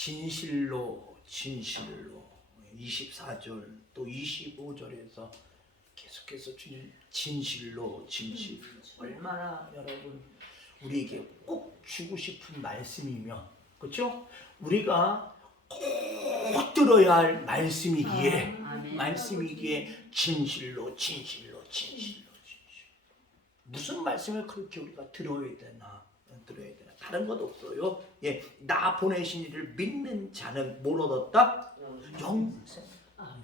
진실로 24절 또 25절에서 계속해서 주님 진실로 얼마나 여러분 우리에게 꼭 주고 싶은 말씀이며, 그렇죠? 우리가 꼭 들어야 할 말씀이기에 진실로 무슨 말씀을 그렇게 우리가 들어야 되나 다른 것 없어요. 예, 나 보내신 이를 믿는 자는 뭘 얻었다? 영생.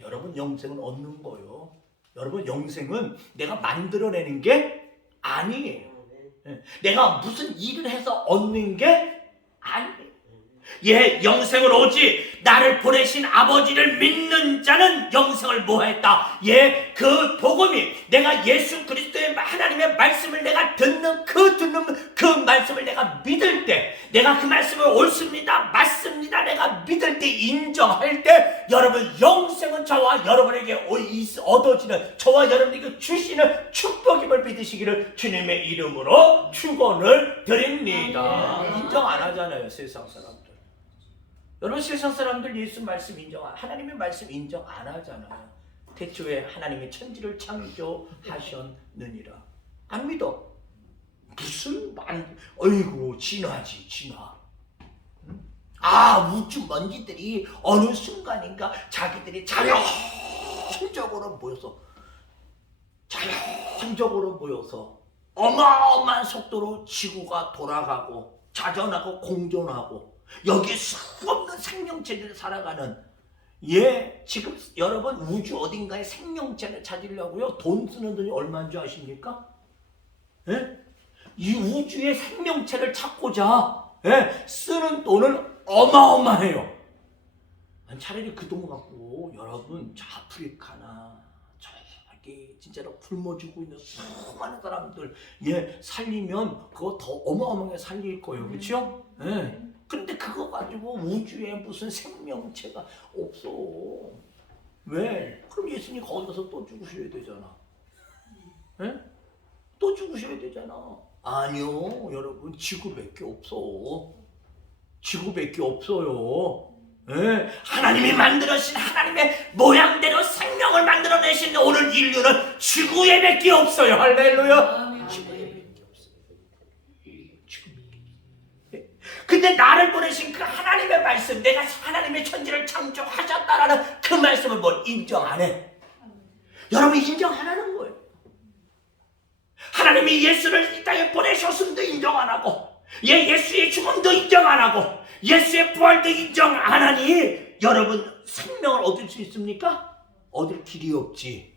여러분, 영생은 얻는 거예요. 여러분, 영생은 내가 만들어내는 게 아니에요. 예, 내가 무슨 일을 해서 얻는 게 아니에요. 예, 영생은 오직 나를 보내신 아버지를 믿는 자는 영생을 뭐했다? 예, 그 복음이 내가 예수 그리스도의 하나님의 말씀을 내가 듣는 그 말씀을 내가 믿을 때, 내가 그 말씀을 옳습니다, 맞습니다, 내가 믿을 때, 인정할 때, 여러분 영생은 저와 여러분에게 얻어지는, 저와 여러분에게 주시는 축복임을 믿으시기를 주님의 이름으로 축원을 드립니다. 인정 안 하잖아요, 세상 사람들. 여러분, 세상 사람들 예수 말씀 하나님의 말씀 인정 안 하잖아요. 태초에 하나님이 천지를 창조하셨느니라. 안 믿어. 무슨 어이구 진화지. 우주 먼지들이 어느 순간인가 자기들이 자연적으로 모여서 어마어마한 속도로 지구가 돌아가고 자전하고 공존하고 여기 수없는 생명체들이 살아가는, 예, 지금 여러분 우주 어딘가에 생명체를 찾으려고요 돈 쓰는 돈이 얼마인 줄 아십니까? 예? 이 우주의 생명체를 찾고자 쓰는 돈은 어마어마해요. 차라리 그 돈 갖고 여러분 저 아프리카나 저기 진짜로 굶어 죽고 있는 수많은 사람들 살리면 그거 더 어마어마하게 살릴 거예요. 그렇죠? 그런데 그거 가지고 우주에 무슨 생명체가 없어. 왜? 그럼 예수님 거기서 또 죽으셔야 되잖아. 또 죽으셔야 되잖아. 아니요, 여러분, 지구밖에 없어요. 하나님이 만들어신 하나님의 모양대로 생명을 만들어내신 오늘 인류는 지구에 밖에 없어요. 할렐루야. 지구에 밖에 없어요. 근데 나를 보내신 그 하나님의 말씀, 내가 하나님의 천지를 창조하셨다라는 그 말씀을 인정 안 해? 여러분, 인정 안 하는 거예요. 하나님이 예수를 이 땅에 보내셨음도 인정 안 하고, 예수의 죽음도 인정 안 하고, 예수의 부활도 인정 안 하니 여러분 생명을 얻을 수 있습니까? 얻을 길이 없지.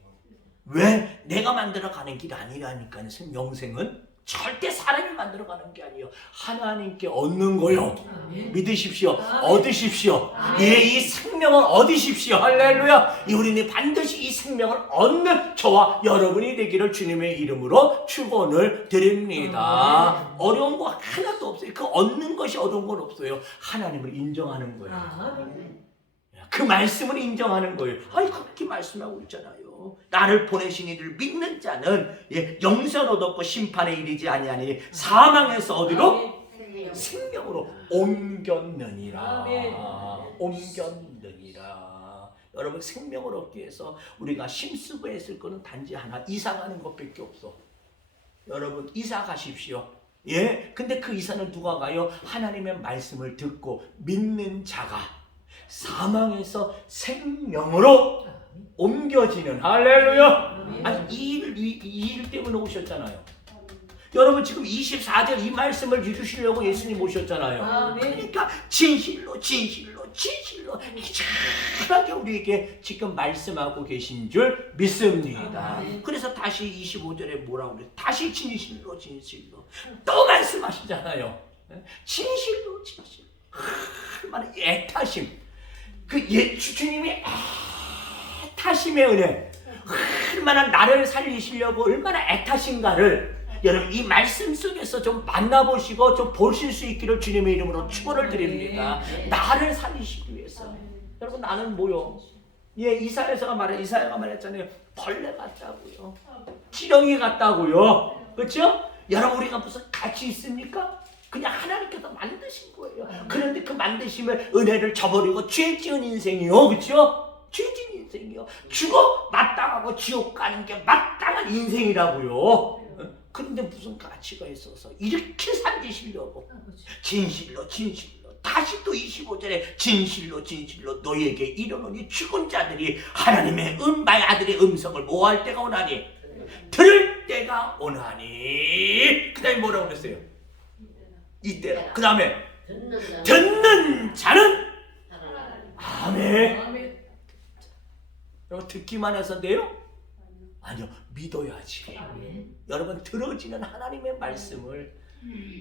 왜? 내가 만들어가는 길이 아니라니까요. 영생은 절대 사람이 만들어가는 게 아니에요. 하나님께 얻는 거요. 믿으십시오. 얻으십시오. 이 생명을 얻으십시오. 할렐루야. 우리는 반드시 이 생명을 얻는 저와 여러분이 되기를 주님의 이름으로 축원을 드립니다. 어려운 거 하나도 없어요. 그 얻는 것이 어려운 건 없어요. 하나님을 인정하는 거예요. 그 말씀을 인정하는 거예요. 그렇게 말씀하고 있잖아요. 나를 보내신 이를 믿는 자는 영생을 얻었고 심판에 이르지 아니하니 사망에서 어디로? 생명으로 옮겼느니라. 여러분, 생명을 얻기 위해서 우리가 힘쓰고 했을 거는 단지 하나, 이사 가는 것밖에 없어. 여러분, 이사 가십시오. 근데 그 이사는 누가 가요? 하나님의 말씀을 듣고 믿는 자가 사망에서 생명으로 옮겨지는. 할렐루야. 이 일 때문에 오셨잖아요. 여러분, 지금 24절 이 말씀을 이루시려고 예수님 오셨잖아요. 그러니까 진실로 확실하게 우리에게 지금 말씀하고 계신 줄 믿습니다. 그래서 다시 25절에 뭐라고 그래요? 다시 진실로 또 말씀하시잖아요. 진실로 얼마나 애타심, 주님이 애타심의 은혜, 얼마나 나를 살리시려고 얼마나 애타신가를 여러분 이 말씀 속에서 좀 만나보시고 좀 보실 수 있기를 주님의 이름으로 축원을 드립니다. 나를 살리시기 위해서. 여러분, 나는 뭐요? 이사야가 말했잖아요. 벌레 같다고요. 지렁이 같다고요. 그렇죠? 여러분, 우리가 무슨 가치 있습니까? 그냥 하나님께서 만드신 거예요. 그런데 그 만드심의 은혜를 저버리고 죄 지은 인생이요. 그렇죠? 죄 지은 인생이요. 죽어 마땅하고 지옥 가는 게 마땅한 인생이라고요. 그런데 무슨 가치가 있어서 이렇게 산지시려고 진실로 다시 또 25절에 진실로 너희에게 이르노니 죽은 자들이 하나님의 은바의 아들의 음성을 뭐 할 때가 오나니 들을 때가 오나니. 그 다음에 뭐라고 그랬어요? 이때라. 그 다음에 듣는 자는 아멘. 여러분 듣기만 해서 돼요? 아니요, 믿어야지. 여러분 들어지는 하나님의 말씀을,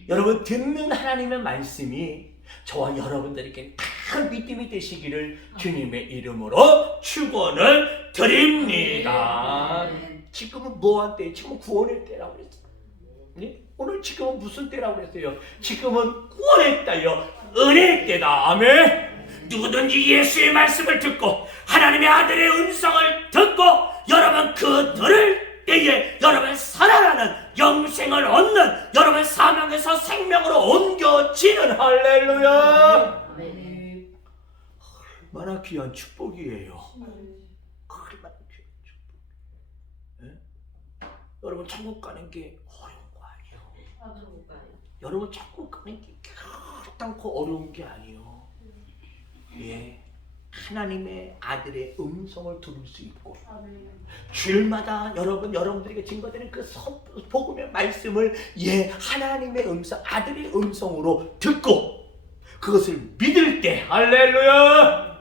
여러분 듣는 하나님의 말씀이 저와 여러분들에게 다 믿음이 되시기를 주님의 이름으로 축원을 드립니다. 지금은 뭐한 때? 지금은 구원의 때라고 그랬어요. 네? 오늘 지금은 무슨 때라고 그랬어요? 지금은 구원의 때요, 은혜의 때다. 아멘. 누구든지 예수의 말씀을 듣고 하나님의 아들의 음성을 듣고 여러분 그 들을 때에 여러분 살아나는 영생을 얻는, 여러분 사망에서 생명으로 옮겨지는, 할렐루야. 얼마나 귀한 축복이에요. 얼마나 귀한 축복. 네? 여러분 천국 가는 게 어려운 거 아니에요. 여러분 천국 가는 게 결단코 어려운 게 아니에요. 예. 하나님의 아들의 음성을 들을 수 있고 주일마다 여러분들에게 증거되는 그 복음의 말씀을 하나님의 음성, 아들의 음성으로 듣고 그것을 믿을 때, 할렐루야.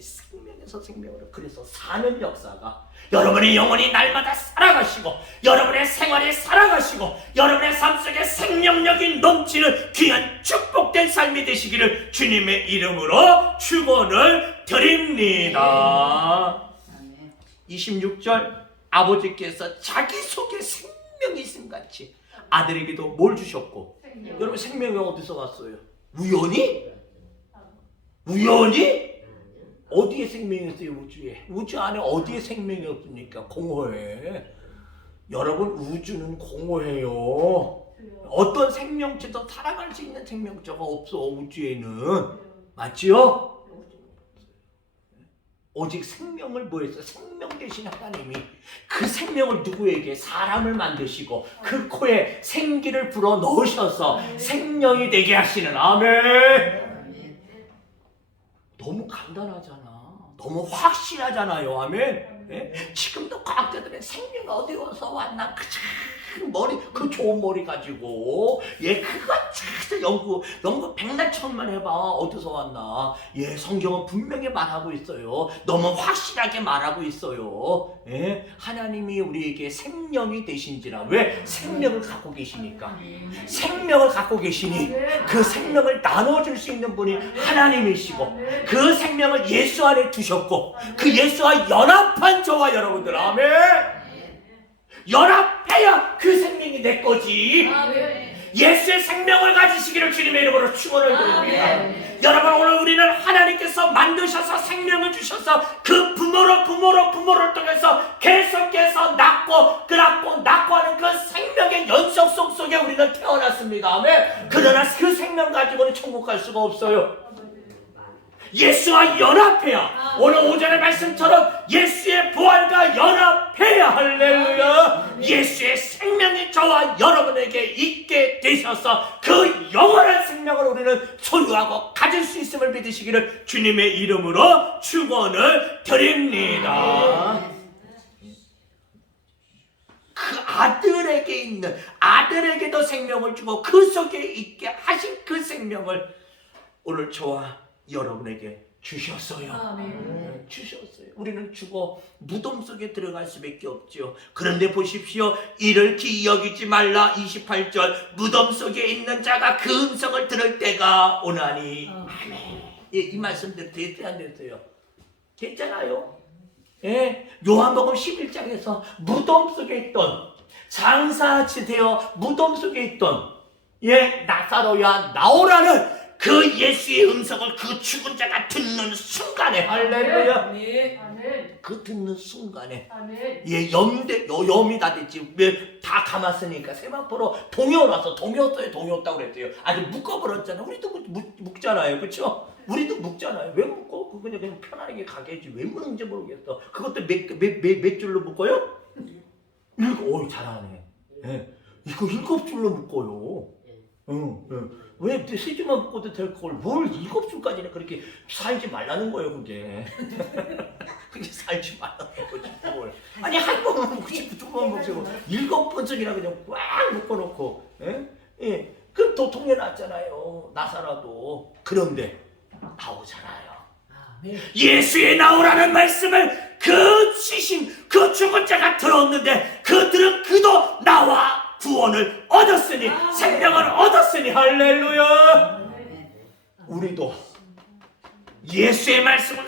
생명에서 생명으로 그래서 사는 역사가 여러분의 영혼이 날마다 살아가시고 여러분의 생활에 살아가시고 여러분의 삶 속에 생명력이 넘치는 귀한 축복된 삶이 되시기를 주님의 이름으로 축원을 드립니다. 26절 아버지께서 자기 속에 생명이 있음같이 아들에게도 뭘 주셨고, 여러분 생명이 어디서 왔어요? 우연히? 어디에 생명이 있어요? 우주에. 우주 안에 어디에 생명이 없습니까? 공허해. 여러분 우주는 공허해요. 어떤 생명체도 살아갈 수 있는 생명체가 없어. 우주에는. 맞지요? 오직 생명을 뭐했어? 생명 되신 하나님이 그 생명을 누구에게? 사람을 만드시고 그 코에 생기를 불어 넣으셔서 생명이 되게 하시는, 아멘. 너무 간단하잖아. 너무 확실하잖아요. 아멘. 예? 지금도 과학자들의 생명이 어디서 왔나 그 좋은 머리 가지고 그거 찾아 연구 백날 천만 해봐. 어디서 왔나. 성경은 분명히 말하고 있어요. 너무 확실하게 말하고 있어요. 하나님이 우리에게 생명이 되신지라. 왜? 생명을 갖고 계시니까. 생명을 갖고 계시니 그 생명을 나눠줄 수 있는 분이 하나님이시고 그 생명을 예수 안에 두셨고 그 예수와 연합한 저와 여러분들, 아멘. 연합해야 그 생명이 내 거지. 예수의 생명을 가지시기를 주님의 이름으로 축원을 드립니다. 여러분 오늘 우리는 하나님께서 만드셔서 생명을 주셔서 그 부모를 통해서 계속해서 낳고 하는 그 생명의 연속성 속에 우리는 태어났습니다. 아멘. 그러나 그 생명 가지고는 천국 갈 수가 없어요. 예수와 연합해야, 오늘 오전의 말씀처럼 예수의 부활과 연합해야, 할렐루야. 예수의 생명이 저와 여러분에게 있게 되셔서 그 영원한 생명을 우리는 소유하고 가질 수 있음을 믿으시기를 주님의 이름으로 축원을 드립니다. 그 아들에게도 생명을 주고 그 속에 있게 하신 그 생명을 오늘 저와 여러분에게 주셨어요. 주셨어요. 우리는 죽어 무덤 속에 들어갈 수밖에 없죠. 그런데 보십시오. 이를 기여기지 말라. 28절 무덤 속에 있는 자가 그 음성을 들을 때가 오나니. 아멘. 이 말씀대로 됐어요, 안 됐어요? 됐잖아요. 요한복음 11장에서 무덤 속에 있던, 장사치 되어 무덤 속에 있던 나사로야 나오라는 그 그 예수의 음성을 그 죽은 자가 듣는 순간에 할렐루야. 그 듣는 순간에 예, 염이 다 됐지. 다 감았으니까 세마포로 동요 나서 동요었어요. 동요었다고 그랬대요. 아주 묶어버렸잖아. 우리도 묶잖아요. 그렇죠? 우리도 묶잖아요. 왜 묶어? 그냥 편하게 가게 해지. 왜 묶는지 모르겠어. 그것도 몇 줄로 묶어요? 잘하네. 예. 이거 7줄로 묶어요. 왜 3줄만 묶어도 될 걸 뭘 7줄까지는 그렇게 살지 말라는 거예요. 그게 그게 살지 말라는 거지 뭘. 아니 한 번만 먹고 싶고 2번만 먹고 싶고 7번씩이나 그냥 꽉 묶어놓고 예? 그럼 도통에 났잖아요. 나사라도. 그런데 나오잖아요. 예수의 나오라는 말씀을 그 죽은 자가 들었는데 그들은 그도 나와 구원을 얻었으니 생명을 얻었으니 할렐루야. 우리도 예수의 말씀을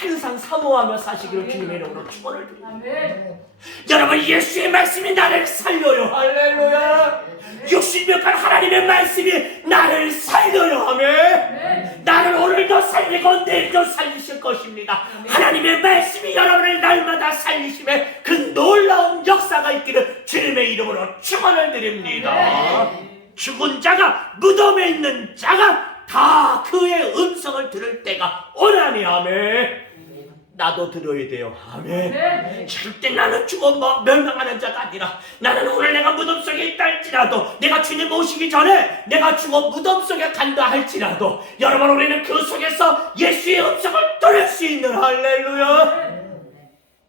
항상 사모하며 사시기를 주님의 이름으로 축원을 드립니다. 여러분 예수의 말씀이 나를 살려요. 할렐루야. 60몇 간 하나님의 말씀이 나를 살려요. 아멘. 나를 오늘도 살리고 내일도 살리실 것입니다. 하나님의 말씀이 여러분을 날마다 살리심에 그 놀라운 역사가 있기를 주님의 이름으로 축원을 드립니다. 죽은 자가 무덤에 있는 자가 다 그의 음성을 들을 때가 오나니 아멘. 나도 들어야 돼요. 아멘. 절대 나는 죽어 멸망하는 자가 아니라 나는 오늘 내가 무덤 속에 있다 할지라도 내가 주님 오시기 전에 내가 죽어 무덤 속에 간다 할지라도 여러분 우리는 그 속에서 예수의 음성을 들을 수 있는 할렐루야.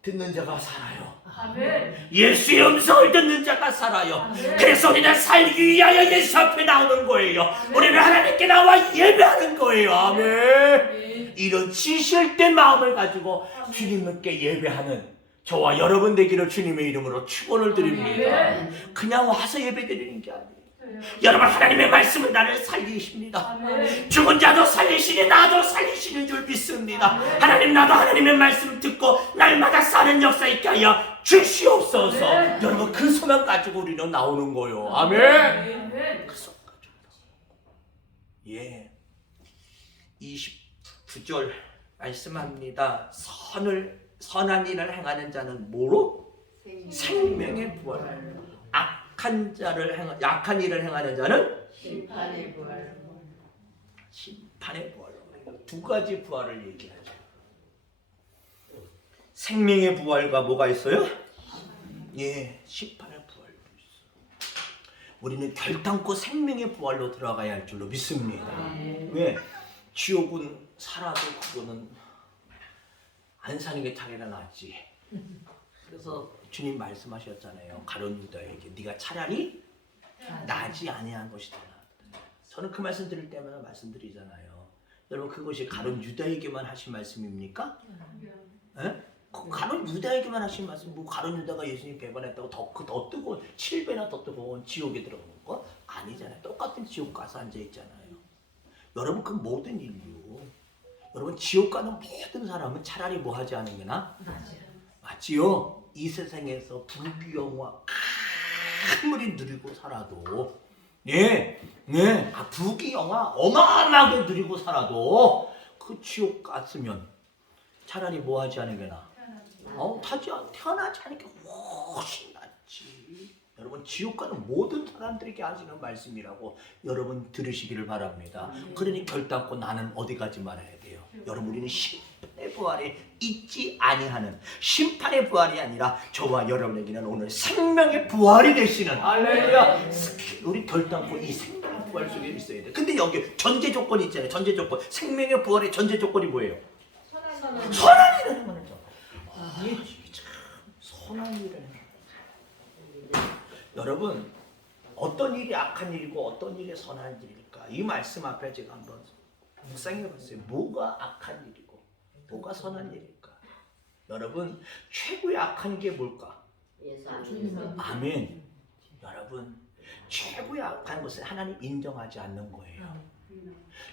듣는 자가 살아요. 예수의 음성을 듣는 자가 살아요. 그래서 우리는 살기 위하여 예수 앞에 나오는 거예요. 우리는 하나님께 나와 예배하는 거예요. 아멘. 이런 지실된 마음을 가지고 주님께 예배하는 저와 여러분 되기를 주님의 이름으로 축원을 드립니다. 그냥 와서 예배드리는 게 아니에요. 여러분 하나님의 말씀은 나를 살리십니다. 죽은 자도 살리시니 나도 살리시는 줄 믿습니다. 하나님 나도 하나님의 말씀 듣고 날마다 사는 역사 있게 하여 주시옵소서. 여러분 그 소망 가지고 우리는 나오는 거예요. 아멘. 그 소망 가지고. 예. 29절 말씀합니다. 선한 일을 행하는 자는 뭐로? 생명의 부활. 약한 일을 행하는 자는 심판의 부활. 심판의 부활. 두 가지 부활을 얘기하죠. 생명의 부활과 뭐가 있어요? 예, 심판의 부활도 있어요. 우리는 결단코 생명의 부활로 들어가야 할 줄로 믿습니다. 왜? 지옥은 살아도 그거는 안 사는 게 자기가 낫지. 그래서 주님 말씀하셨잖아요. 가룟 유다에게 네가 차라리 나지 아니한 것이 더 낫다. 저는 그 말씀 드릴 때마다 말씀드리잖아요. 여러분 그것이 가룟 유다에게만 하신 말씀입니까? 예? 가룟 유다에게만 하신 말씀. 뭐 가룟 유다가 예수님 배반했다고 더 뜨거운 7배나 더 뜨거운 지옥에 들어간 거 아니잖아요. 똑같은 지옥 가서 앉아 있잖아요. 여러분 그 모든 인류, 여러분 지옥 가는 모든 사람은 차라리 뭐 하지 않은 게 나? 맞지요? 이 세상에서 부귀영화 아무리 누리고 살아도 부귀영화 어마어마하게 누리고 살아도 그 지옥 갔으면 차라리 뭐 하지 않은 게 나? 태어나지 않은 게 훨씬 낫지. 여러분 지옥 가는 모든 사람들에게 하시는 말씀이라고 여러분 들으시기를 바랍니다. 그러니 결단코 나는 어디 가지 말아야 돼요. 여러분 우리는 심판의 부활에 있지 아니하는 심판의 부활이 아니라 저와 여러분에게는 오늘 생명의 부활이 되시는 할렐루야. 우리 결단코 이 생명의 부활 속에 있어야 돼. 근데 여기 전제 조건이 있잖아요. 전제 조건. 생명의 부활의 전제 조건이 뭐예요? 선한 일을 하는 거. 참 선한 일을 하는 여러분 어떤 일이 악한 일이고 어떤 일이 선한 일일까? 이 말씀 앞에 제가 한번 묵상해봤어요. 뭐가 악한 일이고 뭐가 선한 일일까? 여러분 최고의 악한 게 뭘까? 아멘. 여러분 최고의 악한 것은 하나님 인정하지 않는 거예요.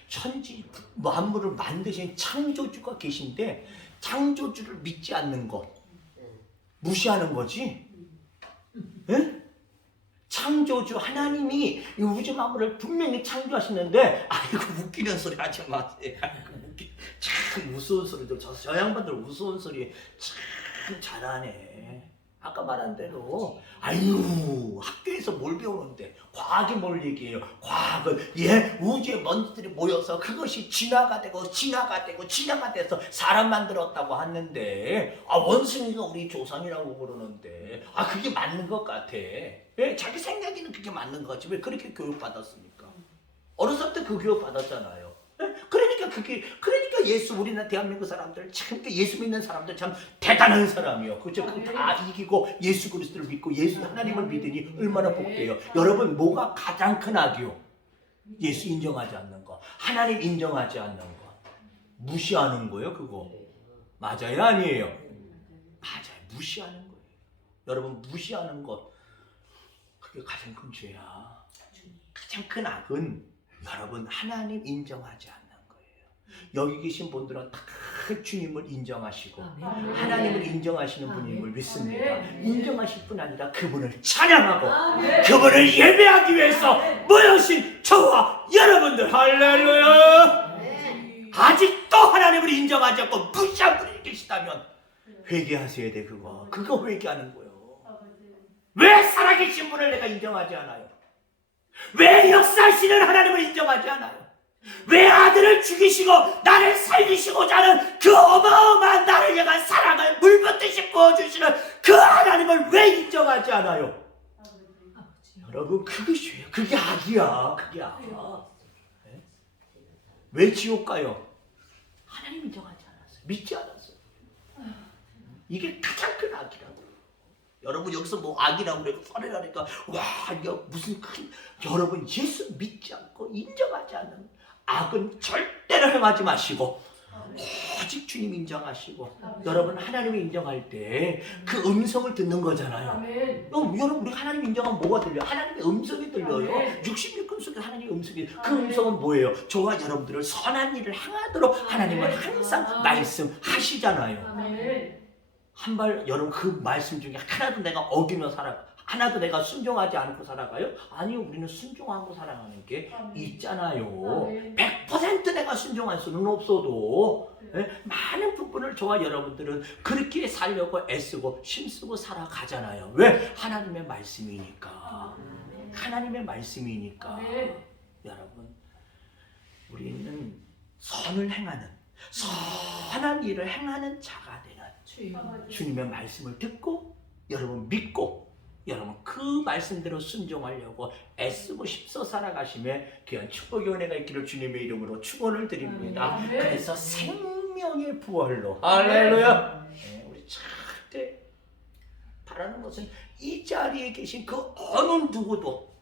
천지 만물을 만드신 창조주가 계신데 창조주를 믿지 않는 것, 무시하는 거지. 응? 창조주 하나님이 이 우주 만물을 분명히 창조하시는데, 아이고 웃기는 소리 하지 마세요. 참 우스운 소리도, 저 양반들 우스운 소리 참 잘하네. 아까 말한 대로, 아유 학교에서 뭘 배우는데 과학이 뭘 얘기해요. 과학은 우주의 먼지들이 모여서 그것이 진화가 되고 진화가 돼서 사람 만들었다고 하는데, 원숭이가 우리 조상이라고 그러는데 그게 맞는 것 같아. 자기 생각에는 그게 맞는 거지. 왜 그렇게 교육받았습니까? 어렸을 때 그 교육 받았잖아요. 그러니까 예수, 우리나라 대한민국 사람들 참, 예수 믿는 사람들 참 대단한 사람이요. 그죠? 다 이기고 예수 그리스도를 믿고 예수 하나님을 믿으니 얼마나 복돼요. 여러분, 뭐가 가장 큰 악이요? 예수 인정하지 않는 거, 하나님 인정하지 않는 거, 무시하는 거예요. 그거 맞아요, 아니에요? 맞아요, 무시하는 거예요. 여러분, 무시하는 것, 그게 가장 큰 죄야. 가장 큰 악은 여러분, 하나님 인정하지 않는 거예요. 여기 계신 분들은 다 주님을 인정하시고 하나님을 인정하시는 분임을 믿습니다. 인정하실 뿐 아니라 그분을 찬양하고 그분을 예배하기 위해서 모여신 저와 여러분들, 할렐루야! 아직도 하나님을 인정하지 않고 무시한 분이 계시다면 회개하셔야 돼. 그거 회개하는 거예요. 왜 살아계신 분을 내가 인정하지 않아요? 왜 역사하시는 하나님을 인정하지 않아요? 왜 아들을 죽이시고 나를 살리시고자 하는 그 어마어마한 나를 향한 사랑을 물붓듯이 부어주시는 그 하나님을 왜 인정하지 않아요? 여러분, 그게 죄야. 그게 악이야. 그게 악. 네? 왜 지옥 가요? 하나님 인정하지 않았어요. 믿지 않았어요. 이게 가장 큰 악이라고. 여러분, 여기서 뭐 악이라고 그래도 써내라니까 무슨 큰, 여러분, 예수 믿지 않고 인정하지 않는 악은 절대로 행하지 마시고 오직 주님 인정하시고, 여러분, 하나님을 인정할 때 그 음성을 듣는 거잖아요. 여러분, 우리 하나님 인정하면 뭐가 들려요? 하나님의 음성이 들려요. 66권 속에 하나님의 음성이, 그 음성은 뭐예요? 저와 여러분들을 선한 일을 행하도록 하나님은 항상 말씀하시잖아요. 한발, 여러분, 그 말씀 중에 하나도 내가 어기며 하나도 내가 순종하지 않고 살아가요? 아니요, 우리는 순종하고 살아가는 게 있잖아요. 100% 내가 순종할 수는 없어도 많은 부분을 저와 여러분들은 그렇게 살려고 애쓰고 힘쓰고 살아가잖아요. 왜? 하나님의 말씀이니까. 하나님의 말씀이니까. 여러분, 우리는 선을 행하는, 선한 일을 행하는 자가 되는 주님의 말씀을 듣고 여러분 믿고 여러분 그 말씀대로 순종하려고 애쓰고 힘써 살아가심에 귀한 축복의 은혜가 있기를 주님의 이름으로 축원을 드립니다. 그래서 생명의 부활로, 할렐루야. 우리 절대 바라는 것은 이 자리에 계신 그 어느 누구도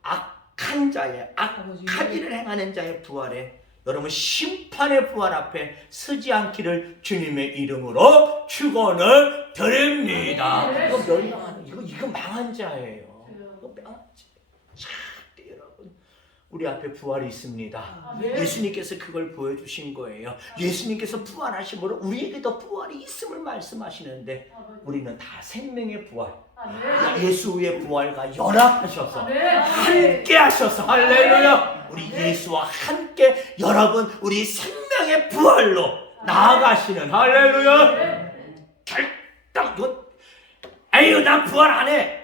악한 자의, 악한 일을 행하는 자의 부활에, 여러분 심판의 부활 앞에 서지 않기를 주님의 이름으로 축원을 드립니다. 이거 멸망하는, 이거 망한 자예요. 이거 망한 자. 절대 여러분, 우리 앞에 부활이 있습니다. 예수님께서 그걸 보여주신 거예요. 예수님께서 부활하심으로 우리에게도 부활이 있음을 말씀하시는데, 우리는 다 생명의 부활, 예수의 부활과 연합하셔서 함께 하셔서, 할렐루야, 우리 예수와 함께 여러분 우리 생명의 부활로 나아가시는, 할렐루야. 결단, 에휴 난 부활 안 해,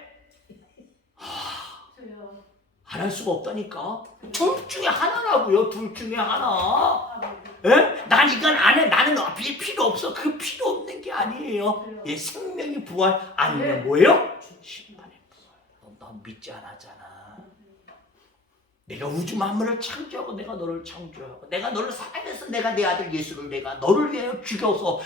안 할 수가 없다니까. 둘 중에 하나라고요. 둘 중에 하나. 난 이건 안 해. 나는 필요 없어. 그 필요 없는 게 아니에요. 생명의 부활 아니면 뭐예요? 심판의 부활. 넌 믿지 않았잖아. 내가 우주 만물을 창조하고 내가 너를 창조하고 내가 너를 사랑해서 내가 내 아들 예수를 내가 너를 위하여 죽여서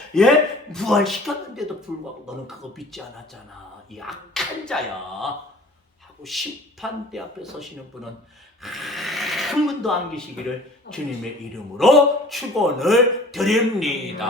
부활시켰는데도 불구하고 너는 그거 믿지 않았잖아. 이 악한 자야. 하고 심판대 앞에 서시는 분은 한 분도 안 계시기를 주님의 이름으로 축원을 드립니다.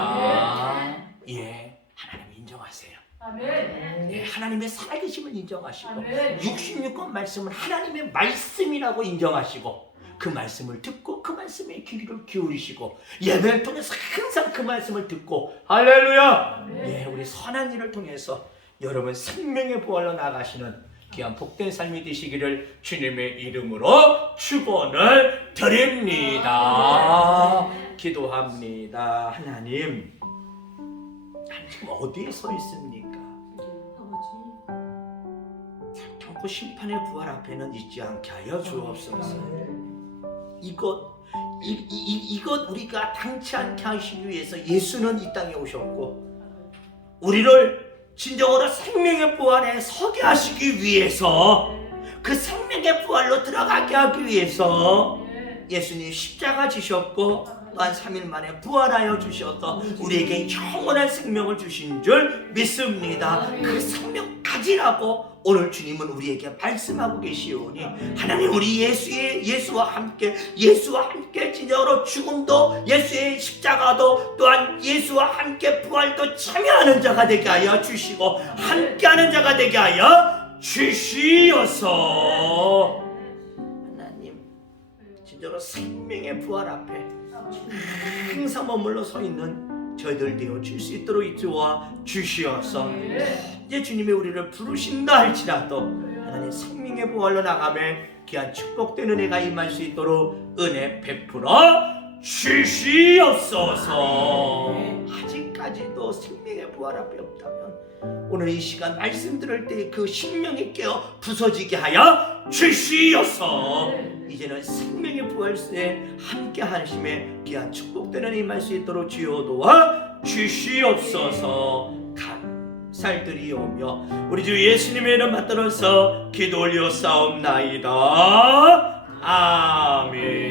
하나님 인정하세요. 하나님의 살아계심을 인정하시고 66권 말씀은 하나님의 말씀이라고 인정하시고 그 말씀을 듣고 그 말씀에 귀를 기울이시고 예배를 통해서 항상 그 말씀을 듣고, 할렐루야. 우리 선한 일을 통해서 여러분 생명의 부활로 나가시는 귀한 복된 삶이 되시기를 주님의 이름으로 축원을 드립니다. 기도합니다. 하나님 지금 어디에 서 있습니까? 결코 심판의 부활 앞에는 있지 않게 하여 주옵소서. 이것 우리가 당치 않게 하시기 위해서 예수는 이 땅에 오셨고 우리를 진정으로 생명의 부활에 서게 하시기 위해서 그 생명의 부활로 들어가게 하기 위해서 예수님 십자가 지셨고 또한 3일 만에 부활하여 주셔서 우리에게 영원한 생명을 주신 줄 믿습니다. 그 생명 가지라고 오늘 주님은 우리에게 말씀하고 계시오니 하나님 우리 예수와 함께 진정으로 죽음도 예수의 십자가도 또한 예수와 함께 부활도 참여하는 자가 되게 하여 주시고 함께하는 자가 되게 하여 주시어서 하나님 진정으로 생명의 부활 앞에 항상 머물러 서 있는 저희들 되어 줄 수 있도록 인도하 주시어서 이제 주님이 우리를 부르신다 할지라도 하나님 생명의 부활로 나가매 귀한 축복된 은혜가 임할 수 있도록 은혜 베풀어 주시옵소서. 아직까지도 생명의 부활 앞에 없다면 오늘 이 시간 말씀 들을 때 그 심령이 깨어 부서지게 하여 주시옵소서. 이제는 생명의 부활세에 함께 하심에 귀한 축복된 은혜 임할 수 있도록 주여 도와 주시옵소서. 감사드리오며 우리 주 예수님의 이름 받들어서 기도 올려 싸움나이다. 아멘.